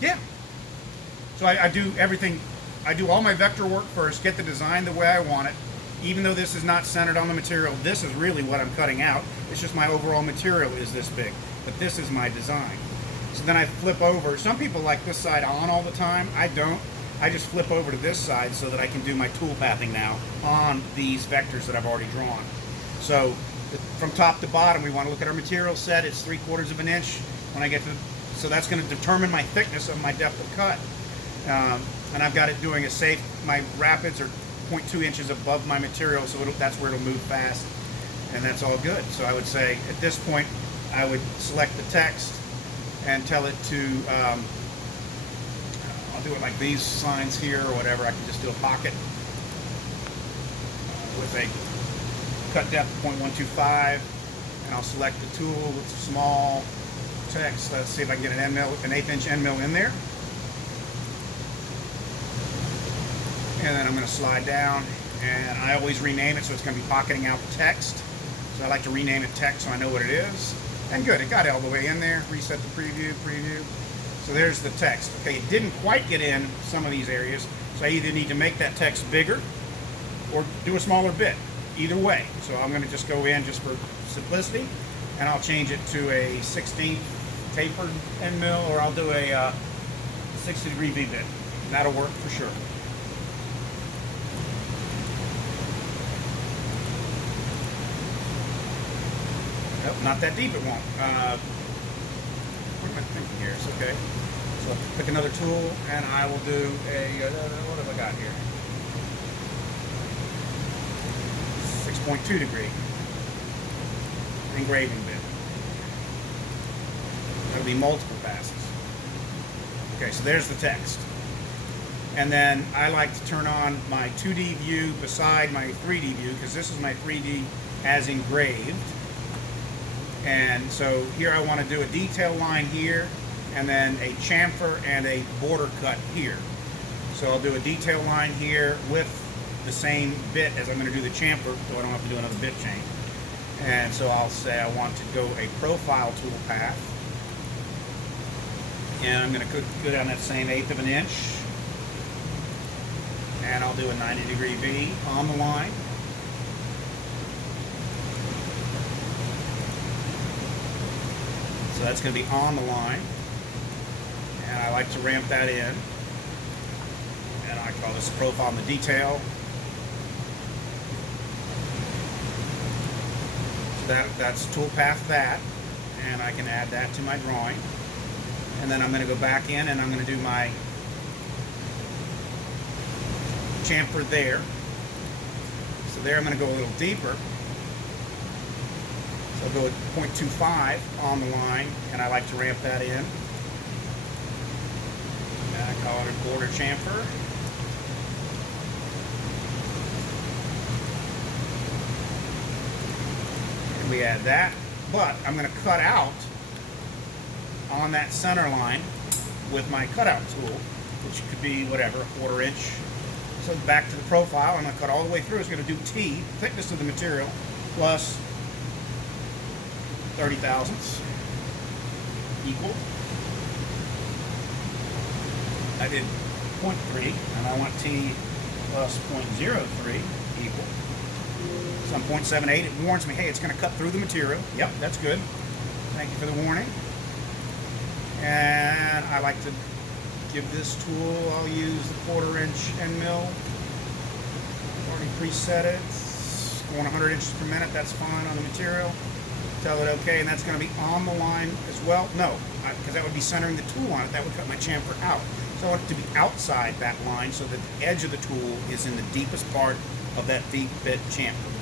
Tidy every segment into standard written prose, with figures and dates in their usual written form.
Yeah. So I do everything. I do all my vector work first, get the design the way I want it. Even though this is not centered on the material, this is really what I'm cutting out. It's just my overall material is this big, but this is my design. So then I flip over. Some people like this side on all the time. I don't. I just flip over to this side so that I can do my tool pathing now on these vectors that I've already drawn. So from top to bottom, we want to look at our material set. It's 3/4 of an inch. When I get to, so that's going to determine my thickness of my depth of cut. And I've got it doing a safe, my rapids are 0.2 inches above my material, so that's where it'll move fast, and that's all good. So I would say at this point, I would select the text and tell it to, I'll do it like these signs here or whatever. I can just do a pocket with a cut depth of 0.125, and I'll select the tool with small text. Let's see if I can get an 1/8 inch end mill in there. And then I'm going to slide down, and I always rename it, so it's going to be pocketing out the text. So I like to rename it text so I know what it is. And good, it got all the way in there. Reset the preview. So there's the text. Okay, it didn't quite get in some of these areas, so I either need to make that text bigger or do a smaller bit. Either way. So I'm going to just go in just for simplicity, and I'll change it to a 16th tapered end mill, or I'll do a 60-degree V-bit. That'll work for sure. Nope, not that deep, it won't. What am I thinking here? It's okay. So I'll pick another tool, and I will do a, what have I got here? 6.2 degree engraving bit. That'll be multiple passes. Okay, so there's the text. And then I like to turn on my 2D view beside my 3D view, because this is my 3D as engraved. And so here I want to do a detail line here, and then a chamfer and a border cut here. So I'll do a detail line here with the same bit as I'm going to do the chamfer, so I don't have to do another bit change. And so I'll say I want to go a profile tool path, and I'm going to go down that same 1/8 of an inch, and I'll do a 90-degree V on the line. So that's going to be on the line, and I like to ramp that in, and I call this profile in the detail. So that's toolpath that, and I can add that to my drawing. And then I'm going to go back in, and I'm going to do my chamfer there. So there I'm going to go a little deeper. So I'll go at 0.25 on the line, and I like to ramp that in. And I call it a border chamfer. And we add that, but I'm going to cut out on that center line with my cutout tool, which could be whatever, 1/4 inch. So back to the profile, I'm going to cut all the way through. It's going to do T, thickness of the material, plus 30 thousandths equal. I did 0.3, and I want T plus 0.03 equal. So I'm 0.78. It warns me, hey, it's going to cut through the material. Yep, that's good. Thank you for the warning. And I like to give this tool, I'll use the 1/4 inch end mill. Already preset it. It's going 100 inches per minute. That's fine on the material. Tell it okay, and that's going to be on the line as well. No, because that would be centering the tool on it. That would cut my chamfer out. So I want it to be outside that line so that the edge of the tool is in the deepest part of that deep bit chamfer.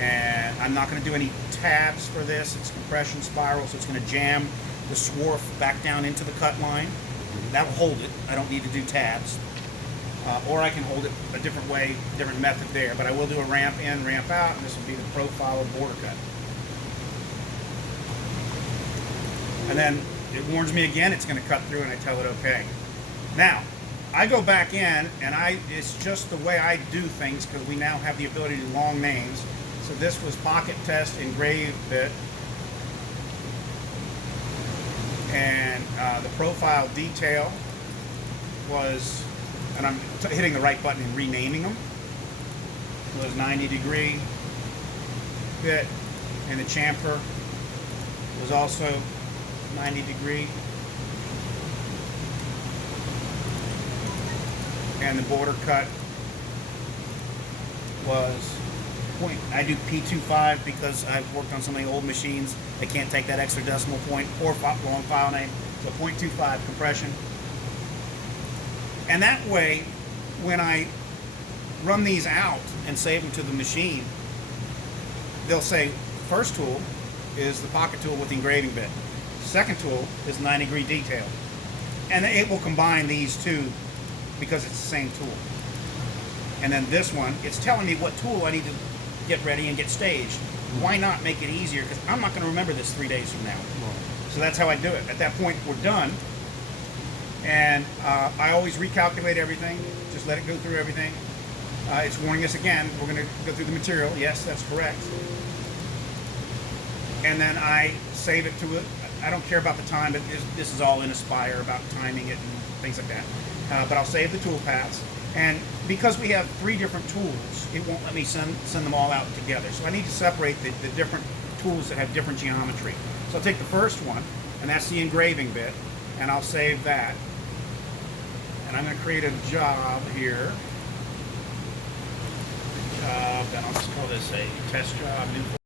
And I'm not going to do any tabs for this. It's compression spiral, so it's going to jam the swarf back down into the cut line. That'll hold it. I don't need to do tabs. Or I can hold it a different way, different method there. But I will do a ramp in, ramp out, and this will be the profile of border cut. And then it warns me again, it's going to cut through, and I tell it okay. Now, I go back in, and it's just the way I do things, because we now have the ability to do long names. So this was pocket test engraved bit. And the profile detail was, and I'm hitting the right button and renaming them, was 90-degree bit, and the chamfer was also 90-degree, and the border cut was I do P25 because I've worked on so many old machines that can't take that extra decimal point or long file name, so 0.25 compression. And that way, when I run these out and save them to the machine, they'll say first tool is the pocket tool with the engraving bit, second tool is 90-degree detail, and it will combine these two because it's the same tool. And then this one, it's telling me what tool I need to get ready and get staged. Why not make it easier? Because I'm not going to remember this 3 days from now. So that's how I do it. At that point, we're done. And I always recalculate everything. Just let it go through everything. It's warning us again. We're going to go through the material. Yes, that's correct. And then I save it to it. I don't care about the time, but this is all in Aspire about timing it and things like that. But I'll save the tool paths. And because we have 3 different tools, it won't let me send them all out together. So I need to separate the different tools that have different geometry. So I'll take the first one, and that's the engraving bit, and I'll save that. And I'm going to create a job here. Job, and I'll just call this a test job. New